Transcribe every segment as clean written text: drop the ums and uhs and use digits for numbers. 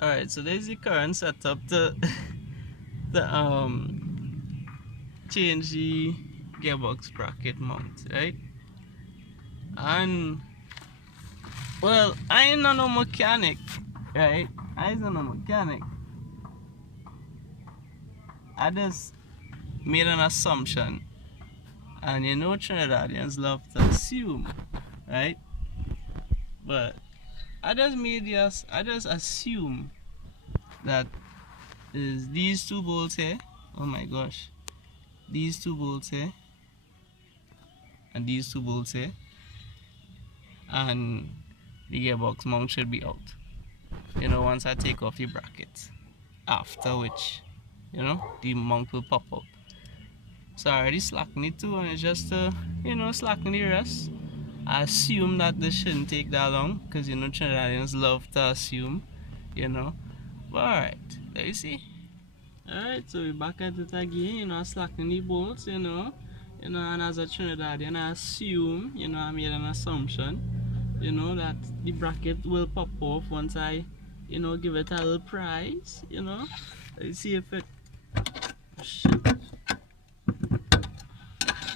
Alright, so there's the current setup to change the gearbox bracket mount, right? And well, I ain't no mechanic, right? I ain't no mechanic. I just made an assumption, and you know Trinidadians love to assume, right? But I just assume that is these two bolts here. Oh my gosh, these two bolts here, and these two bolts here, and the gearbox mount should be out. You know, once I take off the brackets, after which, you know, the mount will pop out. So I already slackened it too, and it's just you know, slacken the rest. I assume that this shouldn't take that long, because you know Trinidadians love to assume, you know. But alright, there you see. Alright, so we're back at it again, you know, slacking the bolts, you know, and as a Trinidadian, I assume, you know, I made an assumption, you know, that the bracket will pop off once I, you know, give it a little prize, you know. Let's see if it. Shit.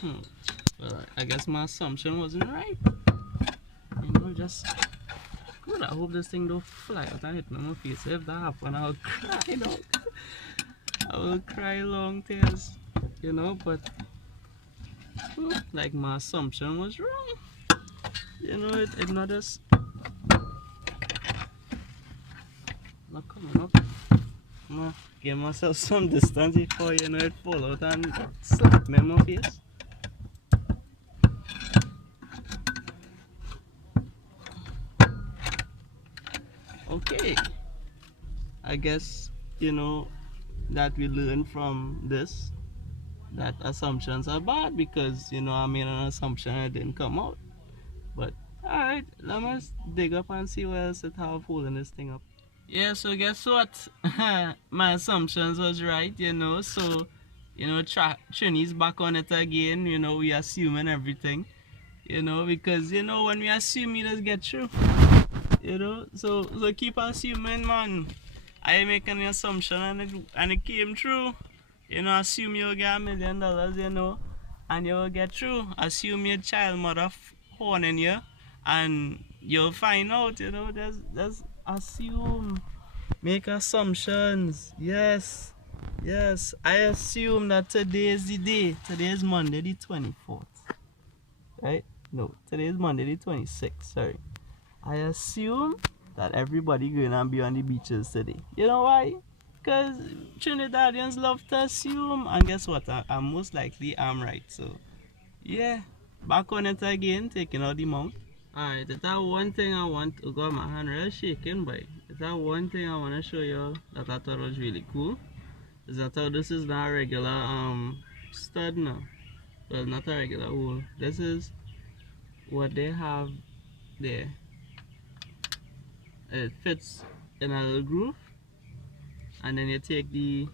Well, I guess my assumption wasn't right. You know, just good. I hope this thing don't fly out and hit me on my face. If that happens, I'll cry, dog. I will cry long tears, you know, but like my assumption was wrong. You know, it not just not coming up. I'm gonna give myself some distance before, you know, it fall out and slap me in my face. Okay, I guess, you know, that we learn from this that assumptions are bad, because you know I made an assumption and it didn't come out. But alright, let us dig up and see what else it have holding this thing up. Yeah, so guess what? My assumptions was right, you know. So, you know, Trini's back on it again. You know, we assuming everything, you know, because you know when we assume, it does get true. You know, so keep assuming, man. I make an assumption and it came true. You know, assume you'll get $1 million, you know, and you'll get true. Assume your child mother horning you, and you'll find out. You know, just assume, make assumptions. Yes, yes. I assume that today is the day. Today is Monday the 24th, right? No, today is Monday the 26th. Sorry. I assume that everybody gonna be on the beaches today. You know why? Because Trinidadians love to assume, and guess what? I most likely am right. So yeah, back on it again, taking out the mount. Alright, that's that one thing I want. Oh god, my hand really shaking, boy. That's that one thing I want to show you that I thought was really cool. Is that how this is not a regular stud now. Well, not a regular hole. This is what they have there. It fits in a little groove, and then you take the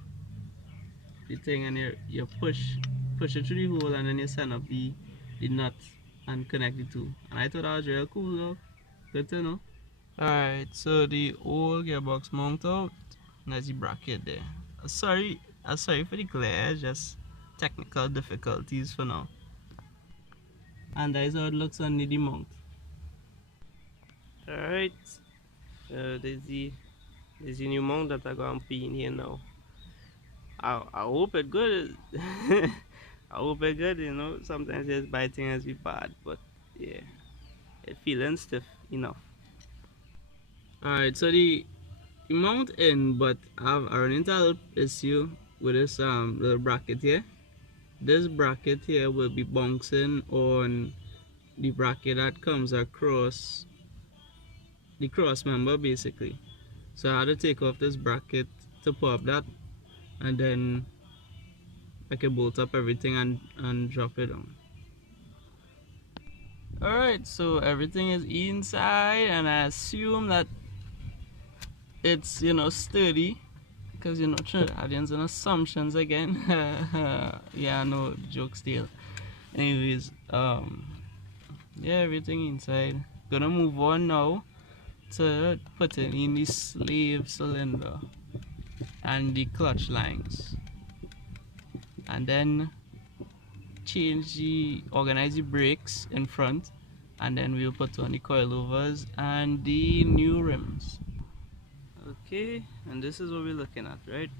thing and you push it through the hole, and then you send up the nut and connect the two. And I thought that was real cool, though. Good to know. Alright, so the old gearbox mount out, and there's the bracket there. Sorry for the glare, just technical difficulties for now. And that's how it looks under the mount. Alright, there's the new mount that I'm gonna be in here now. I hope it good. I hope it good, you know. Sometimes it's biting as be bad, but yeah, it feeling stiff enough. Alright, so the mount in, but I've run into a little issue with this little bracket here. This bracket here will be bouncing on the bracket that comes across the cross member, basically. So I had to take off this bracket to pop that, and then I can bolt up everything and drop it on. Alright, so everything is inside, and I assume that it's, you know, sturdy, because you know Trinidadians and assumptions again. Yeah, no joke still. Anyways, yeah, everything inside. Gonna move on now to put in the slave cylinder and the clutch lines, and then organize the brakes in front, and then we'll put on the coilovers and the new rims. Okay, and this is what we're looking at, right?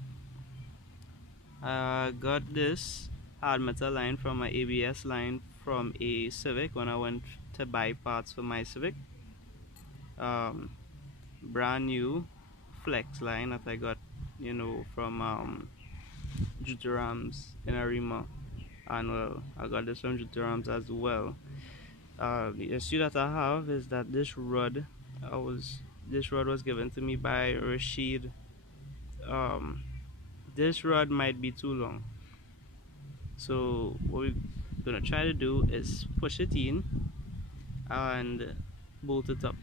I got this hard metal line from my ABS line from a Civic when I went to buy parts for my Civic. Brand new flex line that I got, you know, from Jutarams in Arima, and well, I got this from Jutarams as well. The issue that I have is that this rod was given to me by Rashid. This rod might be too long, so what we're gonna try to do is push it in and bolt it up.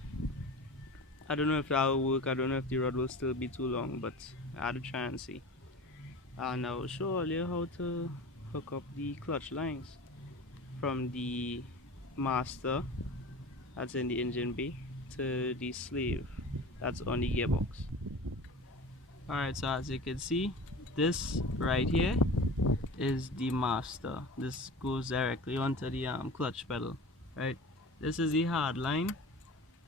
I don't know if that will work. I don't know if the rod will still be too long, but I had to try and see. And I will show you how to hook up the clutch lines from the master that's in the engine bay to the slave that's on the gearbox. Alright, so as you can see, this right here is the master. This goes directly onto the clutch pedal, right? This is the hard line,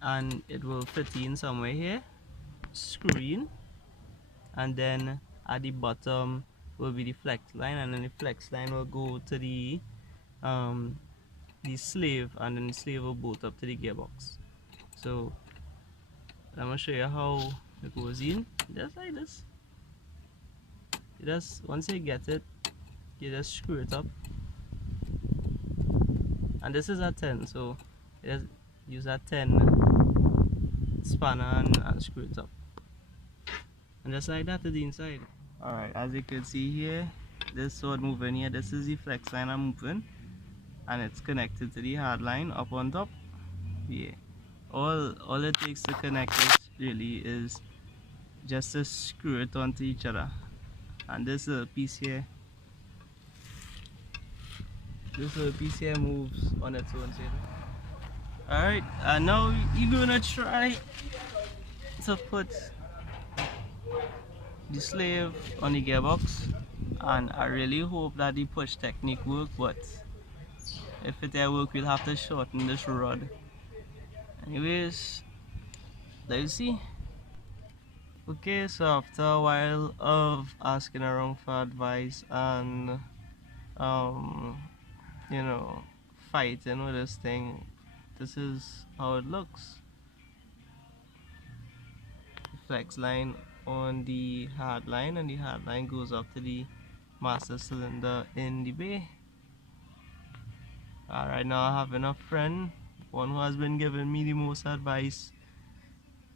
and it will fit in somewhere here, screw in, and then at the bottom will be the flex line, and then the flex line will go to the slave, and then the slave will bolt up to the gearbox. So I'm gonna show you how it goes in, just like this. Once you get it, you just screw it up, and this is a 10, so you just use that 10 spanner and screw it up, and just like that to the inside. Alright, as you can see here, this sword moving here, this is the flex line I'm moving, and it's connected to the hard line up on top. Yeah, all it takes to connect this really is just to screw it onto each other. And this little piece here moves on its own. Alright, and now you're gonna try to put the slave on the gearbox, and I really hope that the push technique works, but if it doesn't work, we'll have to shorten this rod. Anyways, let's see. Okay, so after a while of asking around for advice and you know, fighting with this thing, this is how it looks. The flex line on the hard line, and the hard line goes up to the master cylinder in the bay. Alright, now I have enough friend, one who has been giving me the most advice.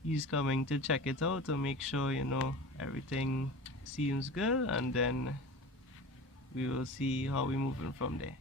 He's coming to check it out to make sure, you know, everything seems good, and then we will see how we're moving from there.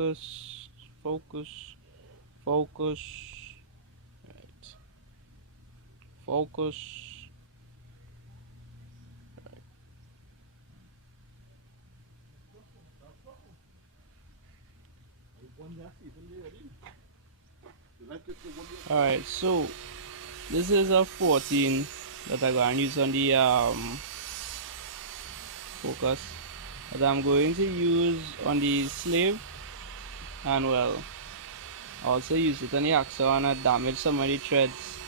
Focus, focus, focus. Right. Focus. Alright, so this is a 14 that I'm going to use on the focus, that I'm going to use on the slave, and well, also use it on the axle and damage some of the threads,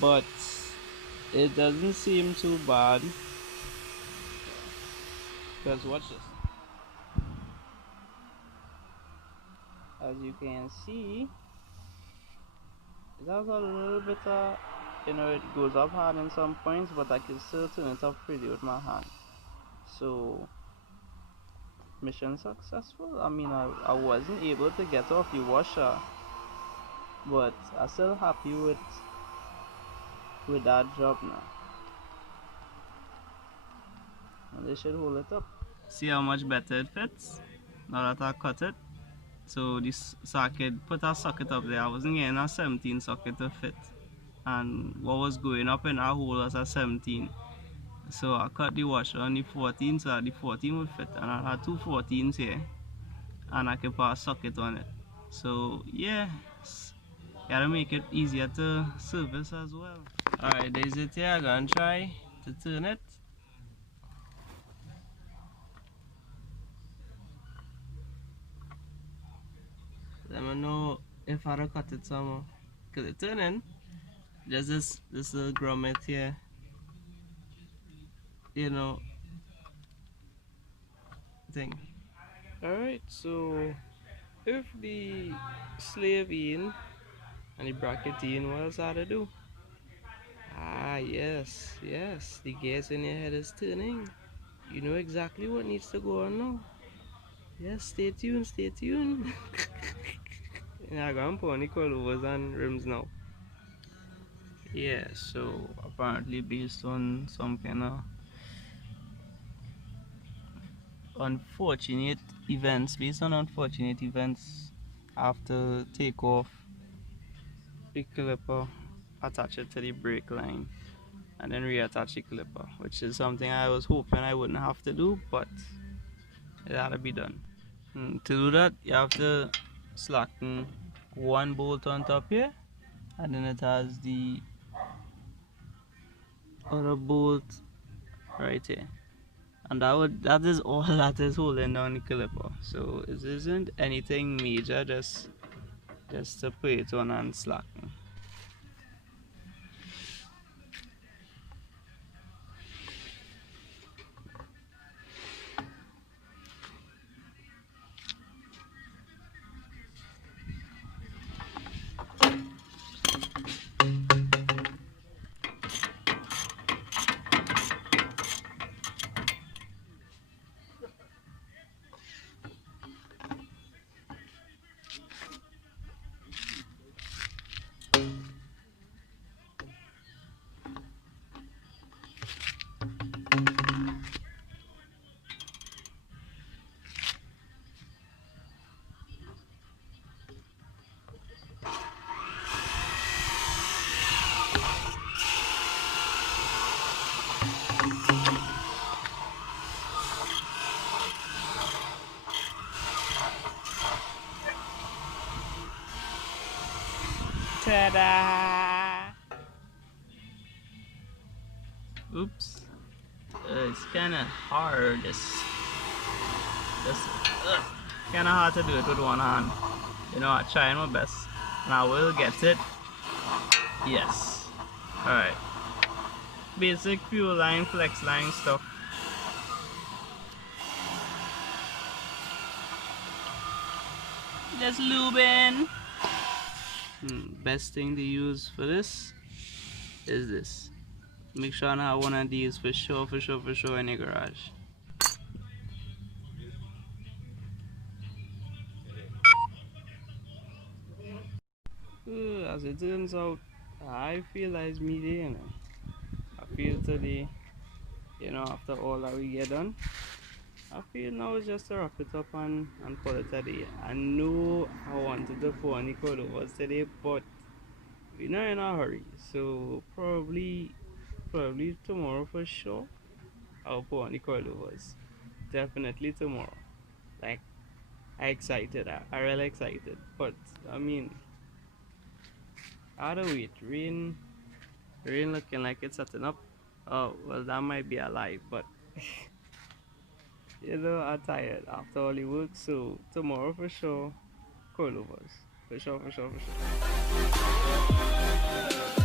but it doesn't seem too bad, because watch this. As you can see, it has a little bit of, it goes up hard in some points, but I can still turn it up pretty with my hand. So mission successful. I mean, I wasn't able to get off the washer, but I'm still happy with that job now. And they should hold it up. See how much better it fits now that I cut it. So this socket, put a socket up there. I wasn't getting a 17 socket to fit, and what was going up in our hole was a 17. So I cut the washer on the 14 so that the 14 would fit, and I had two 14s here, and I could put a socket on it. So yeah, gotta make it easier to service as well. Alright, there's it here. I'm gonna try to turn it. Let me know if I cut it somewhere. Cause it's turning. Just this little grommet here, thing. Alright, so if the slave in and the bracket in, what else I had to do? Ah, yes, the gears in your head is turning. You know exactly what needs to go on now. Yes, stay tuned, stay tuned. Yeah, I'm going to put on the coilovers and rims now. Yeah, so apparently based on some kind of unfortunate events, I have to take off the clipper, attach it to the brake line, and then reattach the clipper, which is something I was hoping I wouldn't have to do, but it had to be done. To do that, you have to slacken one bolt on top here, and then it has the other bolt right here, and that is all that is holding down the caliper. So it isn't anything major, just to put it on and slacken. Ta-da! Oops. It's kind of hard. It's kind of hard to do it with one hand. I'm trying my best, and I will get it. Yes. Alright. Basic fuel line, flex line stuff. Just lubing. Best thing to use for this is this. Make sure I have one of these for sure in your garage. As it turns out, I feel as me there, I feel today, after all that we get done, I feel now is just to wrap it up and call it a day. I know I wanted to pour on the coilovers today, but we're not in a hurry. So probably tomorrow for sure. I'll pour on the coilovers. Definitely tomorrow. Like I excited. I really excited. But I mean, out of wait. Rain looking like it's setting up. Oh well, that might be a lie, but I'm tired after all the work. So tomorrow for sure, coilovers. For sure, for sure, for sure.